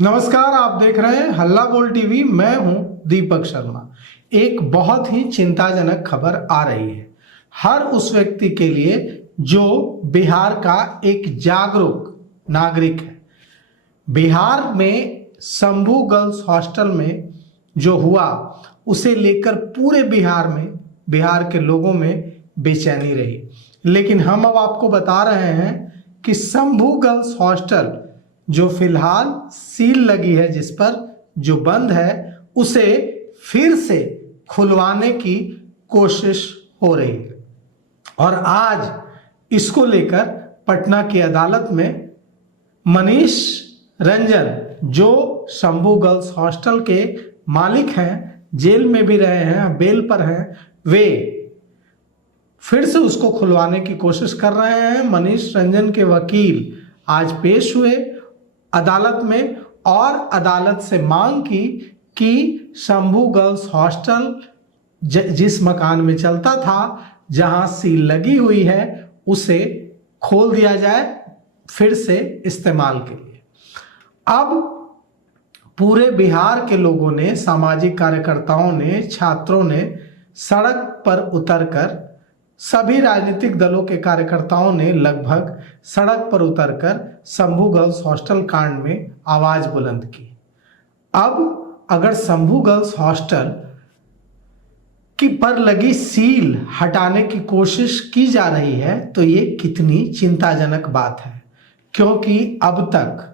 नमस्कार, आप देख रहे हैं हल्ला बोल टीवी। मैं हूं दीपक शर्मा। एक बहुत ही चिंताजनक खबर आ रही है हर उस व्यक्ति के लिए जो बिहार का एक जागरूक नागरिक है। बिहार में शंभू गर्ल्स हॉस्टल में जो हुआ उसे लेकर पूरे बिहार के लोगों में बेचैनी रही। लेकिन हम अब आपको बता रहे हैं कि शंभू गर्ल्स हॉस्टल जो फिलहाल सील लगी है, जिस पर जो बंद है, उसे फिर से खुलवाने की कोशिश हो रही है। और आज इसको लेकर पटना की अदालत में मनीष रंजन, जो शंभू गर्ल्स हॉस्टल के मालिक हैं, जेल में भी रहे हैं, बेल पर हैं, वे फिर से उसको खुलवाने की कोशिश कर रहे हैं। मनीष रंजन के वकील आज पेश हुए अदालत में और अदालत से मांग की कि शंभू गर्ल्स हॉस्टल जिस मकान में चलता था, जहां सील लगी हुई है, उसे खोल दिया जाए फिर से इस्तेमाल के लिए। अब पूरे बिहार के लोगों ने, सामाजिक कार्यकर्ताओं ने, छात्रों ने सड़क पर उतरकर, सभी राजनीतिक दलों के कार्यकर्ताओं ने लगभग सड़क पर उतरकर शंभू गर्ल्स हॉस्टल कांड में आवाज बुलंद की। अब अगर शंभू गर्ल्स हॉस्टल की पर लगी सील हटाने की कोशिश की जा रही है तो ये कितनी चिंताजनक बात है, क्योंकि अब तक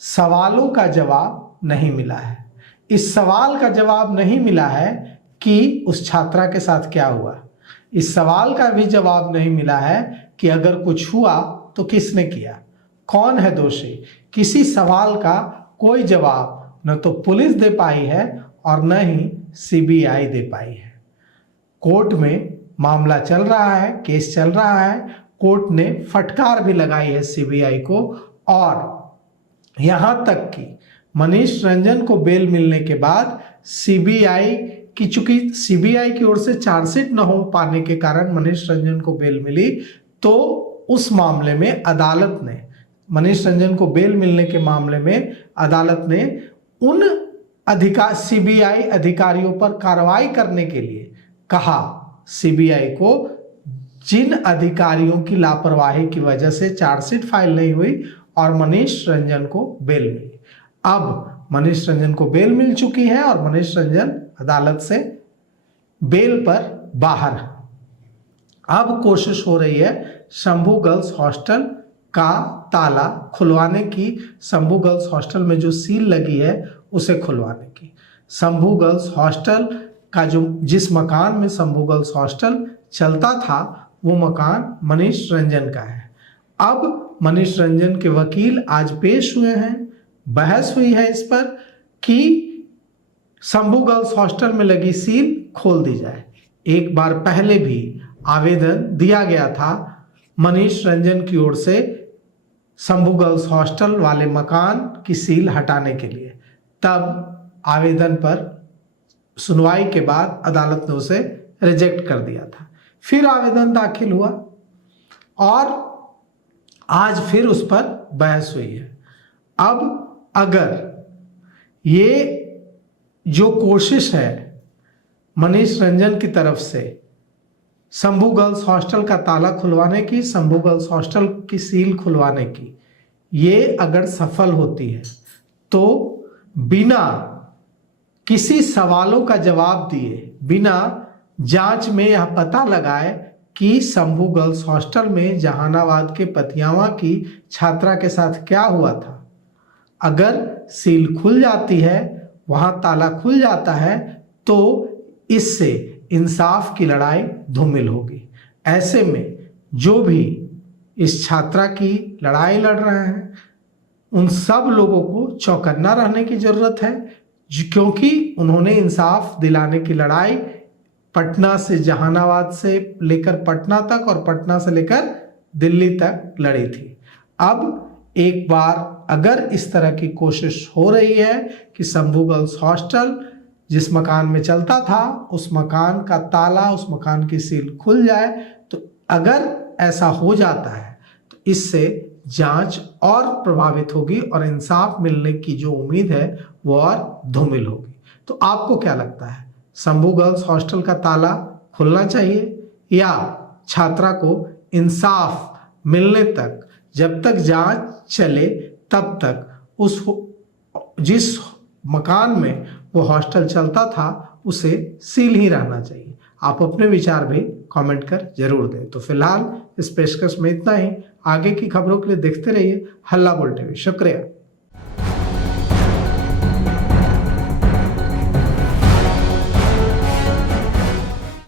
सवालों का जवाब नहीं मिला है। इस सवाल का जवाब नहीं मिला है कि उस छात्रा के साथ क्या हुआ। इस सवाल का भी जवाब नहीं मिला है कि अगर कुछ हुआ तो किसने किया, कौन है दोषी। किसी सवाल का कोई जवाब न तो पुलिस दे पाई है और न ही सीबीआई दे पाई है। कोर्ट में मामला चल रहा है, केस चल रहा है। कोर्ट ने फटकार भी लगाई है सीबीआई को, और यहां तक कि मनीष रंजन को बेल मिलने के बाद सीबीआई की, चूंकि सीबीआई की ओर से चार्जशीट न हो पाने के कारण मनीष रंजन को बेल मिली, तो उस मामले में अदालत ने, मनीष रंजन को बेल मिलने के मामले में अदालत ने उन सीबीआई अधिकारियों पर कार्रवाई करने के लिए कहा, सीबीआई को, जिन अधिकारियों की लापरवाही की वजह से चार्जशीट फाइल नहीं हुई और मनीष रंजन को बेल मिली। अब मनीष रंजन को बेल मिल चुकी है और मनीष रंजन अदालत से बेल पर बाहर। अब कोशिश हो रही है शंभू गर्ल्स हॉस्टल का ताला खुलवाने की, शंभू गर्ल्स हॉस्टल में जो सील लगी है उसे खुलवाने की। शंभू गर्ल्स हॉस्टल का जिस मकान में शंभू गर्ल्स हॉस्टल चलता था, वो मकान मनीष रंजन का है। अब मनीष रंजन के वकील आज पेश हुए हैं, बहस हुई है इस पर कि शंभू गर्ल्स हॉस्टल में लगी सील खोल दी जाए। एक बार पहले भी आवेदन दिया गया था मनीष रंजन की ओर से शंभू गर्ल्स हॉस्टल वाले मकान की सील हटाने के लिए। तब आवेदन पर सुनवाई के बाद अदालत ने उसे रिजेक्ट कर दिया था। फिर आवेदन दाखिल हुआ और आज फिर उस पर बहस हुई है। अब अगर ये जो कोशिश है मनीष रंजन की तरफ से शंभू गर्ल्स हॉस्टल का ताला खुलवाने की, शंभू गर्ल्स हॉस्टल की सील खुलवाने की, ये अगर सफल होती है तो बिना किसी सवालों का जवाब दिए, बिना जांच में यह पता लगाए कि शंभू गर्ल्स हॉस्टल में जहानाबाद के पतियावा की छात्रा के साथ क्या हुआ था, अगर सील खुल जाती है, वहां ताला खुल जाता है, तो इससे इंसाफ की लड़ाई धूमिल होगी। ऐसे में जो भी इस छात्रा की लड़ाई लड़ रहे हैं, उन सब लोगों को चौकन्ना रहने की जरूरत है, क्योंकि उन्होंने इंसाफ दिलाने की लड़ाई पटना से जहानाबाद से लेकर पटना तक और पटना से लेकर दिल्ली तक लड़ी थी। अब एक बार अगर इस तरह की कोशिश हो रही है कि शंभू गर्ल्स हॉस्टल जिस मकान में चलता था, उस मकान का ताला, उस मकान की सील खुल जाए, तो अगर ऐसा हो जाता है तो इससे जांच और प्रभावित होगी और इंसाफ मिलने की जो उम्मीद है वो और धूमिल होगी। तो आपको क्या लगता है, शंभू गर्ल्स हॉस्टल का ताला खुलना चाहिए या छात्रा को इंसाफ मिलने तक, जब तक जांच चले तब तक उस जिस मकान में वो हॉस्टल चलता था उसे सील ही रहना चाहिए? आप अपने विचार भी कमेंट कर जरूर दें। तो फिलहाल इस पेशकश में इतना ही। आगे की खबरों के लिए देखते रहिए हल्ला बोल टीवी। शुक्रिया।